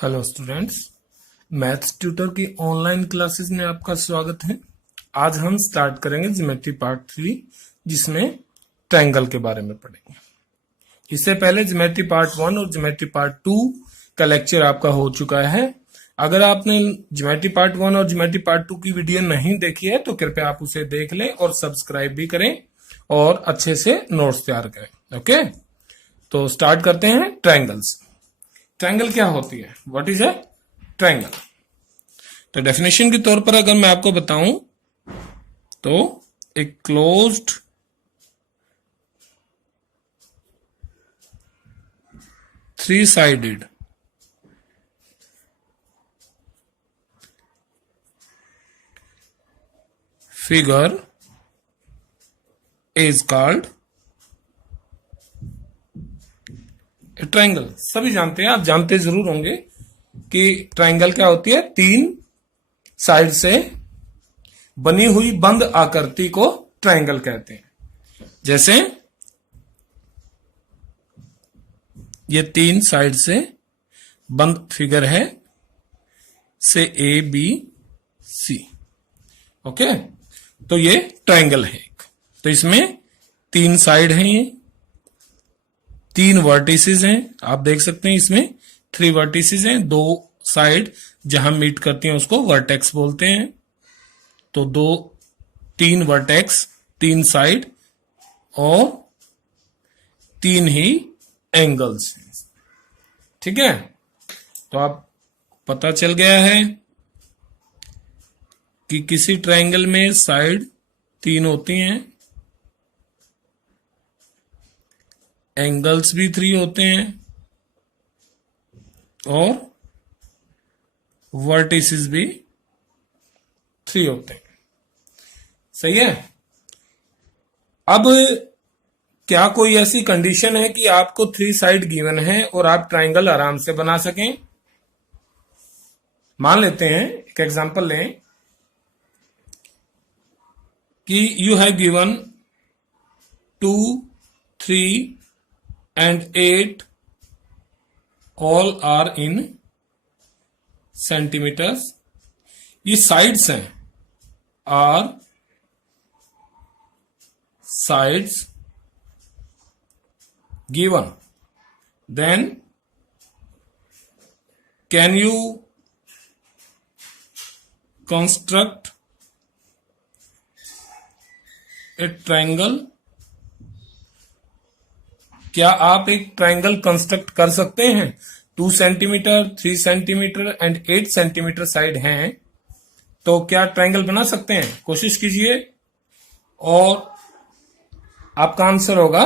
Hello students, maths tutor की online classes में आपका स्वागत है। आज हम स्टार्ट करेंगे ज्योमेट्री पार्ट 3, जिसमें ट्रायंगल के बारे में पढ़ेंगे। इससे पहले ज्योमेट्री पार्ट 1 और ज्योमेट्री पार्ट 2 का लेक्चर आपका हो चुका है। अगर आपने ज्योमेट्री पार्ट 1 और ज्योमेट्री पार्ट 2 की वीडियो नहीं देखी है तो कृपया आप उसे देख लें और सब्सक्राइब भी करें और अच्छे से नोट्स तैयार करें। ओके, तो स्टार्ट करते हैं। ट्रायंगल्स। ट्रायंगल क्या होती है? What is a triangle? तो डेफिनेशन के तौर पर अगर मैं आपको बताऊं तो एक closed three sided figure is called triangle. सभी जानते हैं, आप जानते जरूर होंगे कि ट्रायंगल क्या होती है। तीन साइड से बनी हुई बंद आकृति को ट्रायंगल कहते हैं। जैसे ये तीन साइड से बंद फिगर है, से ए बी सी। ओके, तो ये ट्रायंगल है एक। तो इसमें तीन साइड हैं, ये तीन वर्टिसेस हैं। आप देख सकते हैं इसमें 3 वर्टिसेस हैं। दो साइड जहां मीट करती हैं उसको वर्टेक्स बोलते हैं। तो तीन वर्टेक्स, तीन साइड और तीन ही एंगल्स हैं। ठीक है, तो आप पता चल गया है कि किसी ट्रायंगल में साइड तीन होती हैं, एंगल्स भी 3 होते हैं और वर्टिसेस भी 3 होते हैं। सही है। अब क्या कोई ऐसी कंडीशन है कि आपको 3 साइड गिवन है और आप ट्रायंगल आराम से बना सकें? मान लेते हैं, एक एग्जांपल लें कि you have given 2, 3 and 8 all are in centimeters. ये साइड्स हैं, are sides given. Then can you construct a triangle? क्या आप एक ट्रायंगल कंस्ट्रक्ट कर सकते हैं? 2 centimetre, 3 centimetre and 8 centimetre side हैं, तो क्या ट्रायंगल बना सकते हैं? कोशिश कीजिए और आपका आंसर होगा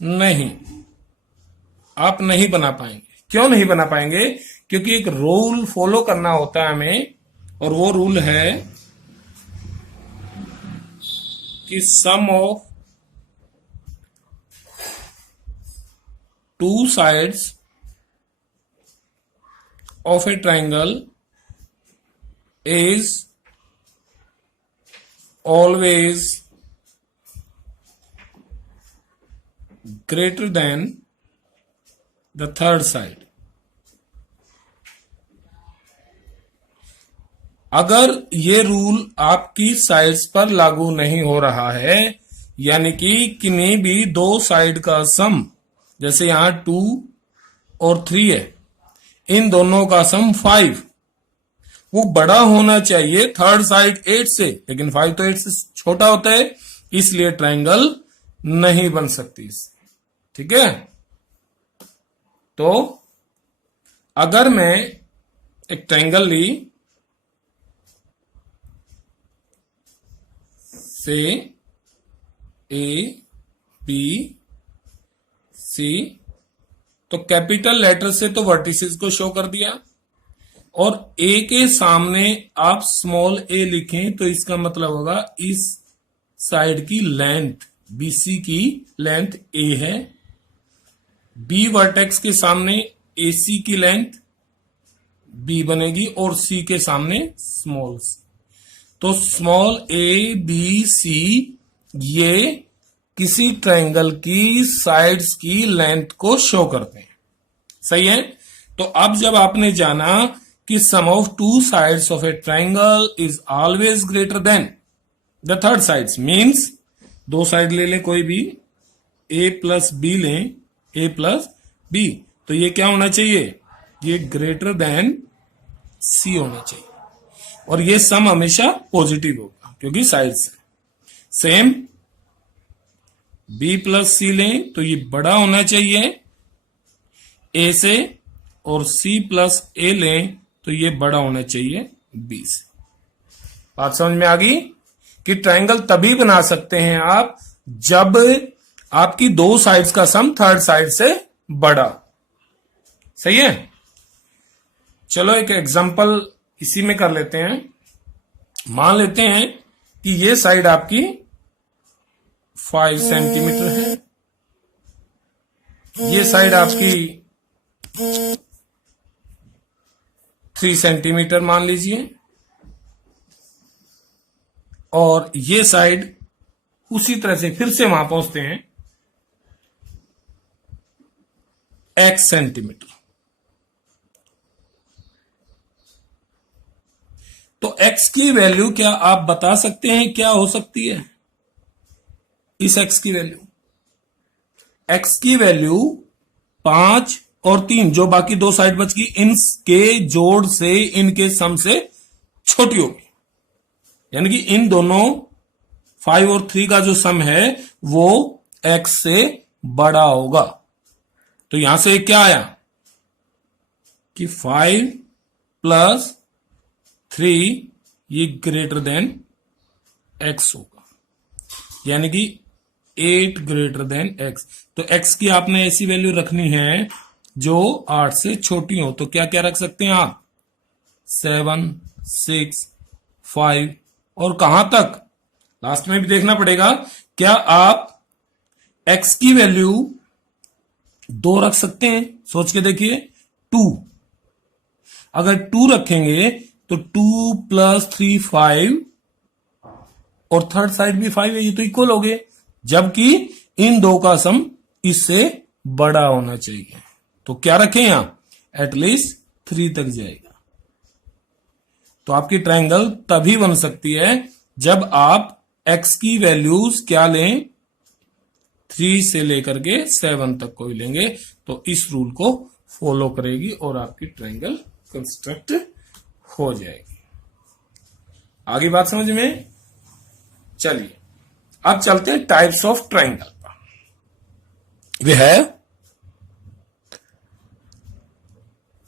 नहीं, आप नहीं बना पाएंगे। क्यों नहीं बना पाएंगे? क्योंकि एक रूल फॉलो करना होता है हमें, और वो रूल है कि sum of two sides of a triangle is always greater than the third side. अगर ये रूल आपकी साइड्स पर लागू नहीं हो रहा है, यानी कि किन्हीं भी दो साइड का सम, जैसे यहां 2 और 3 है, इन दोनों का सम 5, वो बड़ा होना चाहिए थर्ड साइड 8 से, लेकिन 5 तो 8 से छोटा होता है, इसलिए ट्रायंगल नहीं बन सकती। ठीक है, तो अगर मैं एक ट्रायंगल ली, से ए बी सी, तो कैपिटल लेटर से तो वर्टिसेस को शो कर दिया, और ए के सामने आप स्मॉल ए लिखें तो इसका मतलब होगा इस साइड की लेंथ, बीसी की लेंथ ए है। बी वर्टेक्स के सामने एसी की लेंथ बी बनेगी और सी के सामने स्मॉल सी। तो स्मॉल ए बी सी ये किसी ट्रायंगल की साइड्स की लेंथ को शो करते हैं। सही है। तो अब जब आपने जाना कि sum of two sides of a triangle is always greater than the third sides, means दो साइड ले लें कोई भी, ए प्लस बी लें, ए प्लस बी, तो ये क्या होना चाहिए, ये ग्रेटर देन सी होना चाहिए, और ये सम हमेशा पॉजिटिव होगा क्योंकि साइड्स है। सेम बी प्लस सी लें तो ये बड़ा होना चाहिए ए से, और सी प्लस ए लें तो ये बड़ा होना चाहिए बी से। बात समझ में आ गई कि ट्रायंगल तभी बना सकते हैं आप जब आपकी दो साइड्स का सम थर्ड साइड से बड़ा। सही है, चलो एक एग्जांपल इसी में कर लेते हैं। मान लेते हैं कि ये साइड आपकी 5 सेंटीमीटर है, ये साइड आपकी 3 सेंटीमीटर मान लीजिए, और ये साइड उसी तरह से फिर से वहां पहुंचते हैं x सेंटीमीटर। तो x की वैल्यू क्या आप बता सकते हैं क्या हो सकती है? इस x की वैल्यू, x की वैल्यू 5 और 3 जो बाकी दो साइड बच गई, इनके जोड़ से इनके सम से छोटी होगी, यानी कि इन दोनों 5 और 3 का जो सम है वो x से बड़ा होगा। तो यहां से क्या आया कि 5 प्लस 3 ये ग्रेटर देन x होगा, यानी कि 8 ग्रेटर देन x। तो x की आपने ऐसी वैल्यू रखनी है जो 8 से छोटी हो, तो क्या क्या रख सकते हैं आप? 7, 6, 5, और कहां तक लास्ट में भी देखना पड़ेगा। क्या आप x की वैल्यू 2 रख सकते हैं? सोच के देखिए, 2, अगर 2 रखेंगे तो 2 प्लस 3 5, और थर्ड साइड भी 5 है, ये तो इक्वल हो गए, जबकि इन दो का सम इससे बड़ा होना चाहिए। तो क्या रखें यहां? एटलीस्ट 3 तक जाएगा। तो आपकी ट्रायंगल तभी बन सकती है जब आप x की वैल्यूज क्या लें, 3 से लेकर के 7 तक को लेंगे, तो इस रूल को फॉलो करेगी और आपकी ट्रायंगल कंस्ट्रक्ट हो जाएगी। आगे बात समझ में? चलिए अब चलते हैं टाइप्स ऑफ ट्रायंगल पर। वे है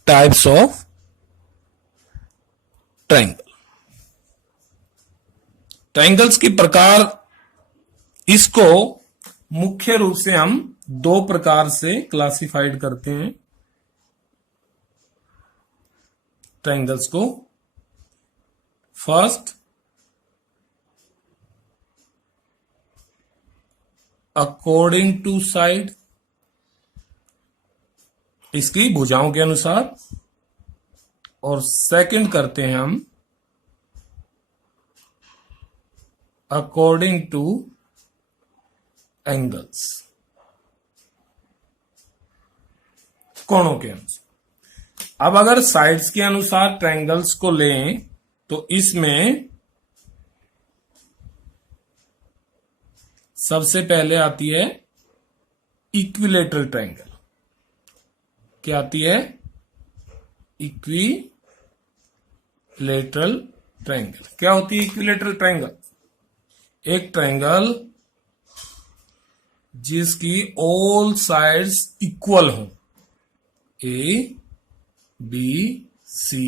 टाइप्स ऑफ ट्रायंगल। ट्रायंगल्स के प्रकार, इसको मुख्य रूप से हम 2 प्रकार से क्लासिफाइड करते हैं ट्रायंगल्स को। फर्स्ट, अकॉर्डिंग टू साइड, इसकी भुजाओं के अनुसार, और सेकंड करते हैं हम अकॉर्डिंग टू एंगल्स, कोणों के अनुसार। अब अगर साइड्स के अनुसार ट्रायंगल्स को लें तो इसमें सबसे पहले आती है इक्विलेटरल ट्रायंगल। क्या आती है? Equilateral triangle. क्या होती है इक्विलेटरल ट्रायंगल? एक ट्रायंगल जिसकी ऑल साइड्स इक्वल हो, ए बी सी,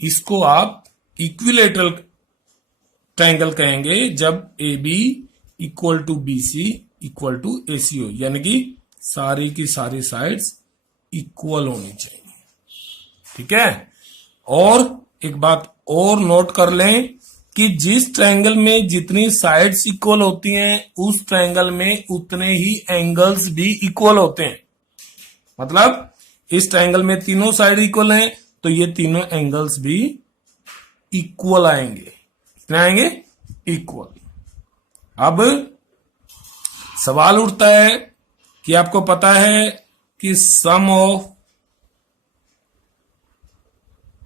इसको आप इक्विलेटरल ट्रायंगल कहेंगे जब A B equal to B C equal to A C हो, यानी कि सारी की सारी साइड्स इक्वल होनी चाहिए। ठीक है, और एक बात और नोट कर लें कि जिस ट्रायंगल में जितनी साइड्स इक्वल होती हैं उस ट्रायंगल में उतने ही एंगल्स भी इक्वल होते हैं। मतलब इस ट्रायंगल में तीनों साइड इक्वल हैं तो ये तीनों एंगल्स भी इक्वल आएंगे। कितने आएंगे? इक्वल। अब सवाल उठता है कि आपको पता है कि sum of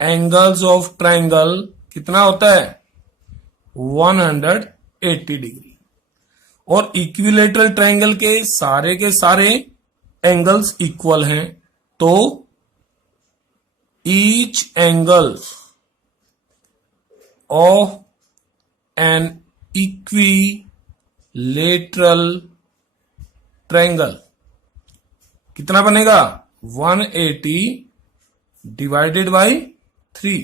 angles of triangle कितना होता है 180 डिग्री। और इक्विलेटरल ट्राइंगल के सारे एंगल्स इक्वल हैं, तो each angle of an equilateral triangle कितना बनेगा 180 डिवाइडेड बाई 3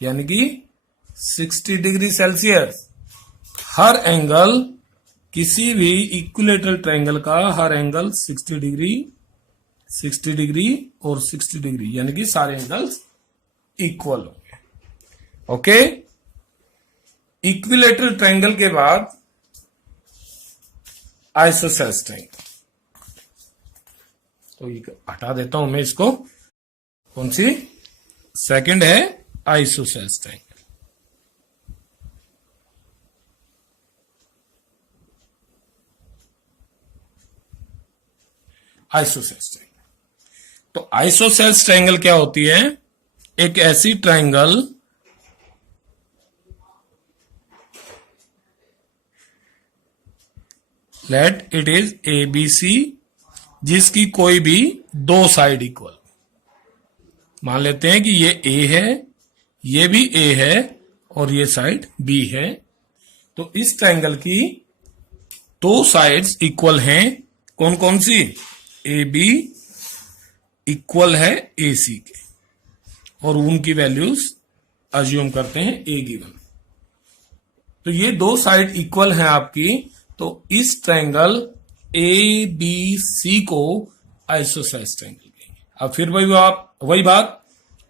यानी कि 60 डिग्री सेल्सियस। हर एंगल किसी भी इक्विलेटरल ट्रायंगल का हर एंगल 60 डिग्री और 60 डिग्री यानी कि सारे एंगल्स इक्वल होंगे। ओके, इक्विलेटरल ट्रायंगल के बाद आइसोसेलेस ट्रायंगल, तो ये हटा देता हूं मैं इसको। कौन सी सेकंड है आइसोसेलेस ट्रायंगल। आइसोसेलेस ट्रायंगल, तो आइसोसेलेस ट्रायंगल क्या होती है? एक ऐसी triangle let it is ABC जिसकी कोई भी दो साइड इक्वल। मान लेते हैं कि ये A है, ये भी A है और ये साइड B है। तो इस ट्रायंगल की दो साइड्स इक्वल हैं। कौन कौन सी? AB इक्वल है AC के, और उनकी वैल्यूज अज्यूम करते हैं A गिवन। तो ये दो साइड इक्वल हैं आपकी, तो इस ट्रायंगल ABC को आइसोसेलेस ट्रायंगल कहेंगे। अब फिर वही बात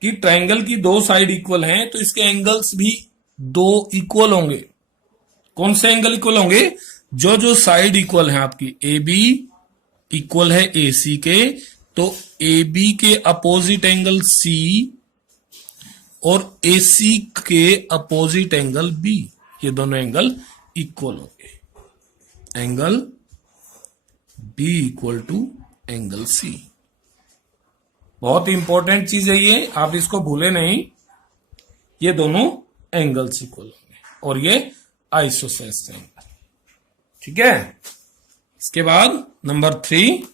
कि ट्रायंगल की दो साइड इक्वल हैं, तो इसके एंगल्स भी दो इक्वल होंगे। कौन से एंगल इक्वल होंगे? जो जो साइड इक्वल है आपकी। AB इक्वल है AC के, तो AB के अपोजिट एंगल C और AC के अपोजिट एंगल B, ये दोनों एंगल इक्वल होंगे। Angle B equal to angle C। बहुत इंपॉर्टेंट चीज है ये, आप इसको भूले नहीं। ये दोनों एंगल्स इक्वल होंगे और ये आइसोसेलेस ट्रायंगल। ठीक है, इसके बाद number 3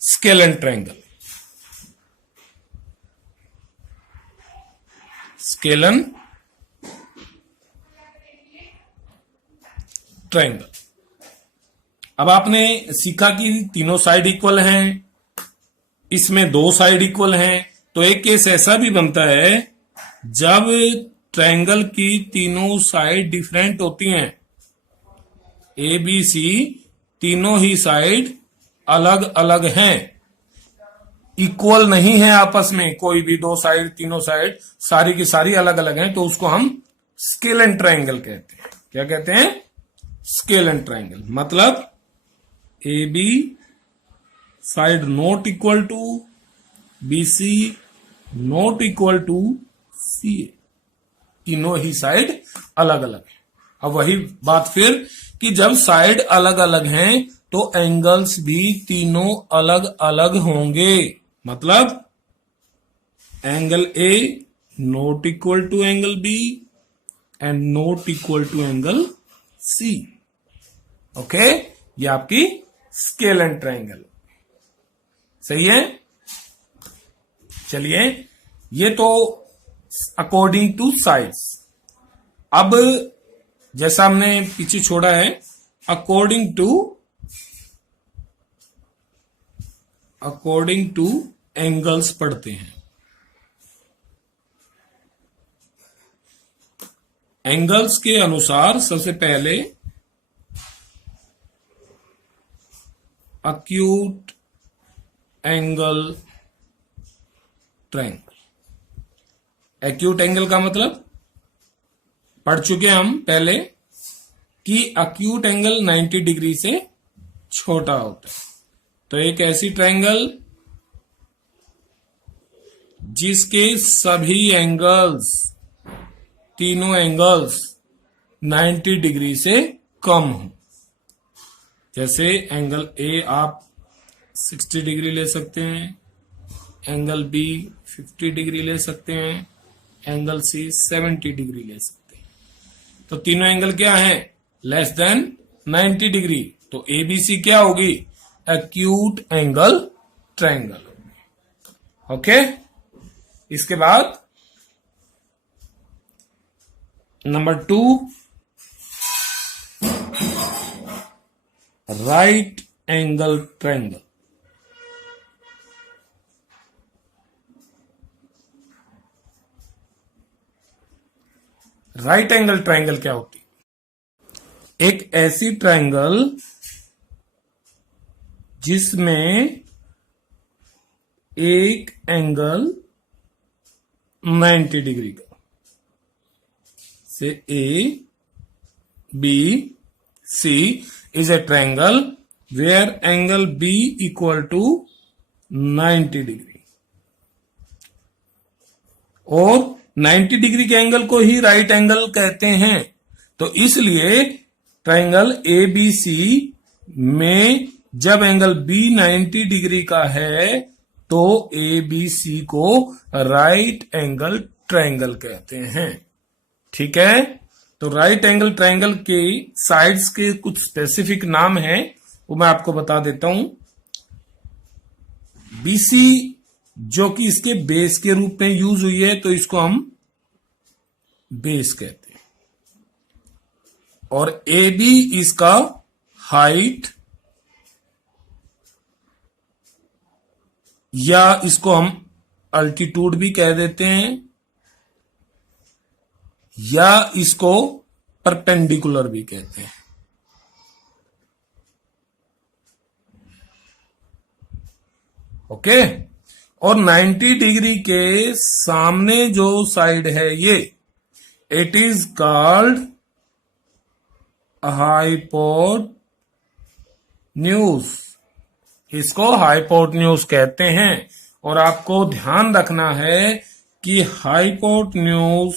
scalene triangle. Scalene triangle, अब आपने सीखा कि तीनों साइड इक्वल हैं, इसमें दो साइड इक्वल हैं। तो एक केस ऐसा भी बनता है जब ट्रायंगल की तीनों साइड डिफरेंट होती हैं। ABC तीनों ही साइड अलग अलग हैं, इक्वल नहीं है आपस में। कोई भी दो साइड, तीनों साइड सारी की सारी अलग अलग हैं, तो उसको हम स्केलन ट्रायंगल कहते हैं। क्या कहते हैं? Scalene triangle. मतलब AB side not equal to BC not equal to CA, तीनों ही साइड अलग अलग है। अब वही बात फिर कि जब साइड अलग अलग हैं तो एंगल्स भी तीनों अलग अलग होंगे। मतलब angle A not equal to angle B and not equal to angle C। Okay, ये आपकी स्केलन ट्रायंगल। सही है। चलिए, ये तो अकॉर्डिंग टू साइड्स। अब जैसा हमने पीछे छोड़ा है, अकॉर्डिंग टू एंगल्स पढ़ते हैं। एंगल्स के अनुसार सबसे पहले acute angle triangle. Acute angle का मतलब पढ़ चुके हम पहले कि अक्यूट एंगल 90 डिग्री से छोटा होता है। तो एक ऐसी ट्रायंगल जिसके सभी एंगल्स, तीनों एंगल्स 90 डिग्री से कम हो। जैसे एंगल A आप 60 डिग्री ले सकते हैं, एंगल बी 50 डिग्री ले सकते हैं, एंगल सी 70 डिग्री ले सकते हैं। तो तीनों एंगल क्या है? Less than 90 degree. तो एबीसी क्या होगी? Acute angle triangle. ओके, इसके बाद number 2, right angle triangle. Right angle triangle क्या होती है? एक ऐसी ट्रायंगल जिसमें एक एंगल 90 डिग्री का, say A B C is a triangle where angle B equal to 90 degree, और 90 डिग्री के एंगल को ही राइट एंगल कहते हैं। तो इसलिए ट्रायंगल ए बी सी में जब एंगल बी 90 डिग्री का है तो ए बी सी को राइट एंगल ट्रायंगल कहते हैं। ठीक है, तो राइट एंगल ट्रायंगल के साइड्स के कुछ स्पेसिफिक नाम हैं, वो मैं आपको बता देता हूं। बीसी जो कि इसके बेस के रूप में यूज हुई है, तो इसको हम बेस कहते हैं, और ए बी इसका हाइट, या इसको हम अल्टीट्यूड भी कह देते हैं, या इसको परपेंडिकुलर भी कहते हैं। ओके, और 90 डिग्री के सामने जो साइड है ये, इट इज कॉल्ड हाइपोटेन्यूज। इसको हाइपोटेन्यूज कहते हैं। और आपको ध्यान रखना है कि hypotenuse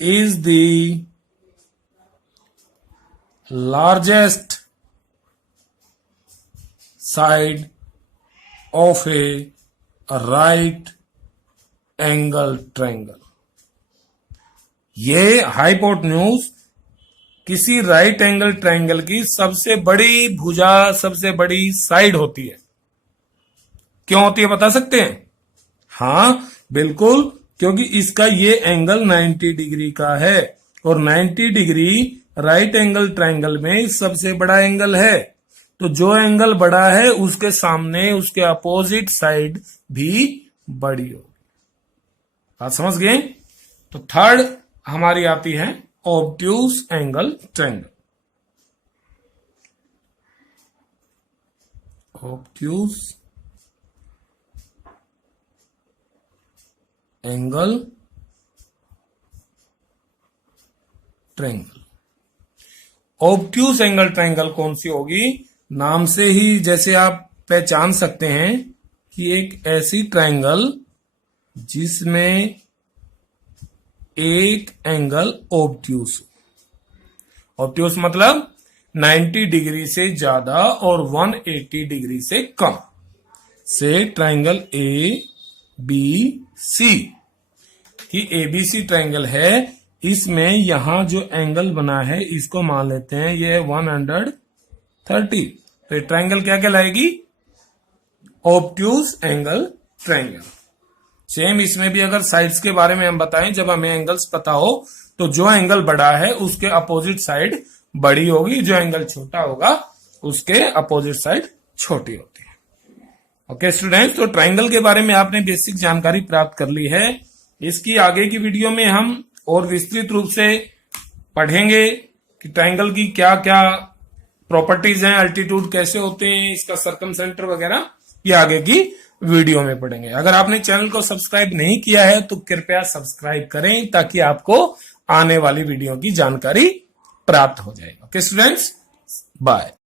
is the largest side of a right angle triangle। ये हाइपोटेन्यूज किसी राइट एंगल ट्रायंगल की सबसे बड़ी भुजा, सबसे बड़ी साइड होती है। क्यों होती है बता सकते हैं? हाँ बिल्कुल, क्योंकि इसका ये एंगल 90 डिग्री का है, और 90 डिग्री राइट एंगल ट्रायंगल में सबसे बड़ा एंगल है। तो जो एंगल बड़ा है उसके सामने उसके अपोजिट साइड भी बड़ी होगी। बात समझ गए? तो थर्ड हमारी आती है obtuse angle triangle. Obtuse angle triangle. Obtuse angle triangle कौन सी होगी? नाम से ही जैसे आप पहचान सकते हैं कि एक ऐसी ट्रायंगल जिसमें एक एंगल ऑब्ट्यूज। ऑब्ट्यूज मतलब 90 डिग्री से ज्यादा और 180 डिग्री से कम, से ट्रायंगल ए बी सी की एबीसी ट्रायंगल है। इसमें यहां जो एंगल बना है इसको मान लेते हैं ये 130। तो ये ट्रायंगल क्या कहलाएगी? Obtuse angle triangle. सेम इसमें भी अगर साइड्स के बारे में हम बताएं, जब हमें एंगल्स पता हो तो जो एंगल बड़ा है उसके अपोजिट साइड बड़ी होगी, जो एंगल छोटा होगा उसके अपोजिट साइड छोटी होती है। ओके स्टूडेंट्स, तो ट्रायंगल के बारे में आपने बेसिक जानकारी प्राप्त कर ली है। इसकी आगे की वीडियो में हम और विस्तृत रूप से पढ़ेंगे कि ट्रायंगल की क्या क्या प्रॉपर्टीज हैं, अल्टीट्यूड कैसे होते हैं, इसका सर्कमसेंटर वगैरह, ये आगे की वीडियो में पढ़ेंगे। अगर आपने चैनल को सब्सक्राइब नहीं किया है तो कृपया सब्सक्राइब करें ताकि आपको आने वाली वीडियो की जानकारी प्राप्त हो जाए। Okay students, bye.